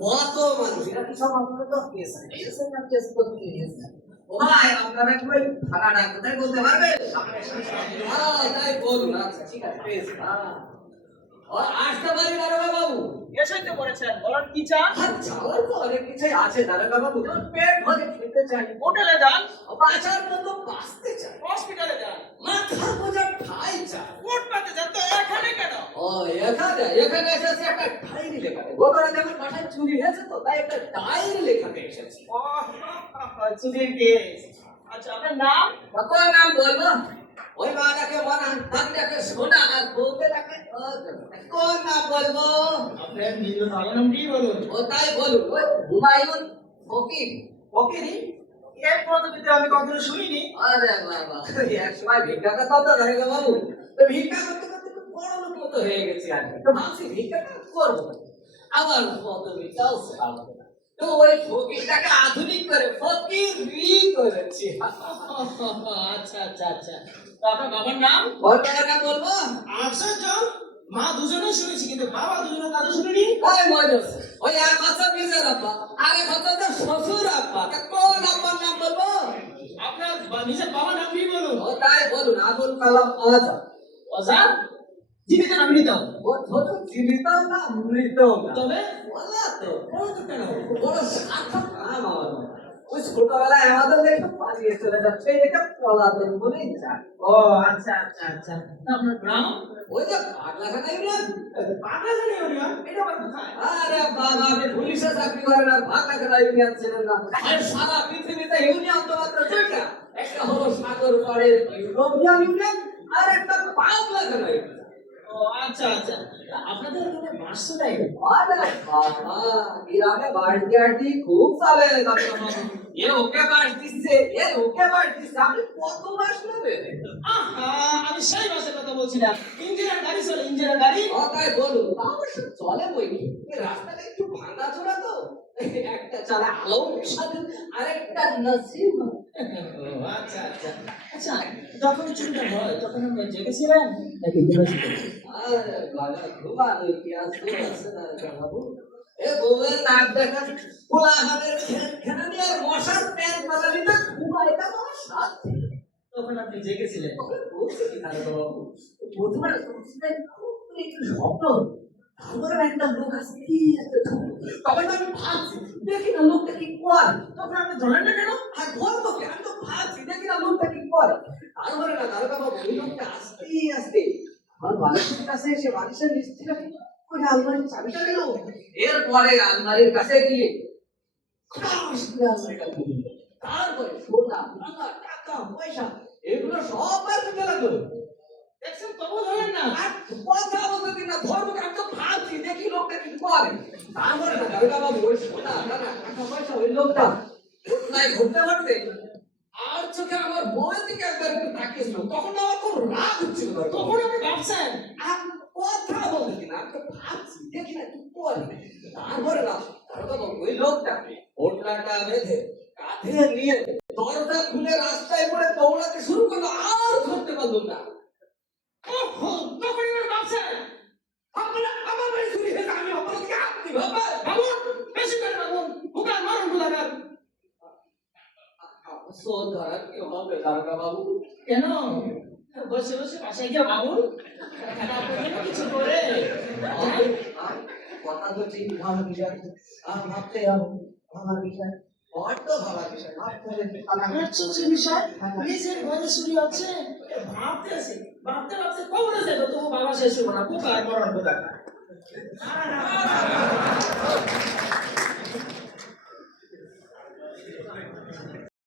কত মানুষ এরা কি সব আপনারা ভাই আপনারা কি ওই ভাড়াটা কোথায় বলতে পারবে? তাই বলুন। আচ্ছা ঠিক আছে বেশ। আসতে পারি দারোগা বাবু? এসেই তো বলেছেন, বলার কি চান? যাওয়ার তো অনেক কিছুই আছে দারোগা বাবু। পেট ভরে খেতে চাই, হোটেলে যান, বাঁচার মতো বাঁচতে চাই, হসপিটালে যান, মাথা বোঝা ঠাই চাই, ফুটপাতে যান, তো এখানে কেন? এখানে এসেছি একটা ডায়েরি লেখাতে। গত রাতে আমার বাসায় চুরি হয়েছে তো, তাই একটা ডায়েরি লেখাতে এসেছি। চুরির কেস। আচ্ছা, আপনার নাম? কত নাম বলবো? ওই মাটাকে মনা, নামটাকে শোনা, আর বলতে থাকে কোন নাম বলবো? আপনার নিজ নামটি বলুন। ও তাই বলুন। ওই হুমায়ুন ফকির। ফকিরি? এর পদ্ধতিতে আমি কখনো শুনিনি। আরে বাবা, এক সময় ভিক্ষা করতাম তো দারোগা বাবু। তো ভিক্ষা করতে করতে খুব বড় লোক মতো হয়ে গেছি আর কি। তো ভাবছি ভিক্ষাটা করবো, আবার পদবিটাও ছাড়বো না। তো ওই ফকিরটাকে আধুনিক করে ফকিরি করেছি। আচ্ছা আচ্ছা আচ্ছা, তো আপনার বাবার নাম? বলটা বলবো? আশ্চর্য, মা দুজনেই শুনেছি, কিন্তু বাবা দুজনে কারো শুনিনি। ওই মজস, ওই এক বছর নিজের আব্বা, আরেক বছর তো শ্বশুর আব্বা। তা কোন আব্বার নাম বলবো? আপনার নিজের বাবার নামটি বলুন। ও তাই বলুন, আবুল কালাম আজাদ। আজাদ? জীবিত না মৃত? ও ধরো জীবিত না মৃত না, তবে বলা তো বড় তো কেন বড় সার্থক নাম আমার। ওই ছোটবেলায় আমাদের দেখে পালিয়ে চলে যাচ্ছে, এটা পলাতক বলেই জানি। ও আচ্ছা আচ্ছা আচ্ছা, আপনার গ্রাম? ওই যে পাগলাখানা ইউনিয়ন। পাগলাখানা ইউনিয়ন? এটা আবার কোথায়? আরে বাবা, আপনি পুলিশে চাকরি করেন আর পাগলাখানা ইউনিয়ন ছিলেন না? আর সারা পৃথিবীতে ইউনিয়ন তো মাত্র দুইটা, একটা হলো সাগর পাড়ের ইউরোপিয়ান ইউনিয়ন, আর একটা পাগলাখানা ইউনিয়ন। ও আচ্ছা আচ্ছা, আপনাদের এখানে বাস নাই? আরে বাবা, গ্রামে বাড়ি খুব চলে। এ ওকে বাস দিচ্ছে, এ ওকে বাস দিচ্ছে, আপনি কত বাস নেবেন? আহা, আমি সেই বাসের কথা বলছিলাম। ইঞ্জিনের গাড়ি চলে, ইঞ্জিনের গাড়ি। তাই বলুন, অবশ্য চলে বই। রাস্তাটা একটু ভাঙা চোরা তো, একটা চলে আলম সাধু, আরেকটা নসিম। আচ্ছা আচ্ছা আচ্ছা, যখন চুরিটা হয় তখন আপনি জেগেছিলেন নাকি ঘুমেছিলেন? আরে বাবা, ঘুমানো কি আছে না বাবু? এ বউয়ের নাক দেখা কোলাহলের খেলা নিয়ে আর মশার প্যান্ট বাজালিতে ঘুমাইতে আমার সাথে। তখন আপনি জেগেছিলেন? বলছে কি না বাবু, প্রথমে একটু স্বপ্ন, তারপরে একটা লোক আসছে কি একটা, তবে তো আমি ভাবছি দেখি না লোকটা কি করে। তখন আপনি ধরেন না কেন? আর ধরবো কি, আমি তো ভাবছি দেখি না লোকটা কি করে। তারপরে না দারোগা বাবু, ওই লোকটা আস্তে আস্তে আমার বালিশের কাছে এসে বালিশের নিচ থেকে ওই আলমারির চাবিটা নিল। এরপরে আলমারির কাছে গিয়ে আলমারিটা খুলে দিল। তারপরে সোনা দানা টাকা পয়সা এগুলো সব বার করতে লাগলো। দেখছেন, তবু ধরেন না? আর কথা বলতে দিন না, ধরবো আমি তো ভাবছি দেখি লোকটা কি করে। তারপরে না দারোগা বাবু, ওই সোনা দানা টাকা পয়সা ওই লোকটা নাই ঘুরতে পারবে। আর চোখে আমার বউয়ের দিকে একবার একটু তাকিয়েছিল, তখন আমার খুব রাগ হচ্ছিল। তখন আপনি ভাবছেন? আর কথা বলতে দিন, আমি তো ভাবছি দেখি না কি করে। তারপরে না দারোগা বাবু, ওই লোকটা ওটলাটা বেঁধে কাঁধে নিয়ে দরজা খুলে রাস্তায় পড়ে দৌড়াতে শুরু করলো, আর ধরতে পারলাম না। ওহো, তখন আপনি ভাবছেন আমার বাড়ি চুরি হয়েছে, আমি অপরাধীকে আপনি ভাববেন? ভাবুন, বেশি করে ভাবুন, হুকার মারুন গুলাগার। সোল ধরার কি হবে দারোগা বাবু? কেন? বসে বসে বাসায় গিয়ে ভাবুন, কিছু করে। কথা তো ঠিক, ভালো বিষয়, ভাবতে হবে, ভাবার বিষয়, বড্ড ভাবার বিষয়, ভাবতে হবে। বিষয় নিজের ঘরে চুরি হচ্ছে, ভাবতেছি, ভাবতে ভাবতে কবরে যাবে, তবু বাবা শেষ হবো না, হুকার মারুন গুলাগার।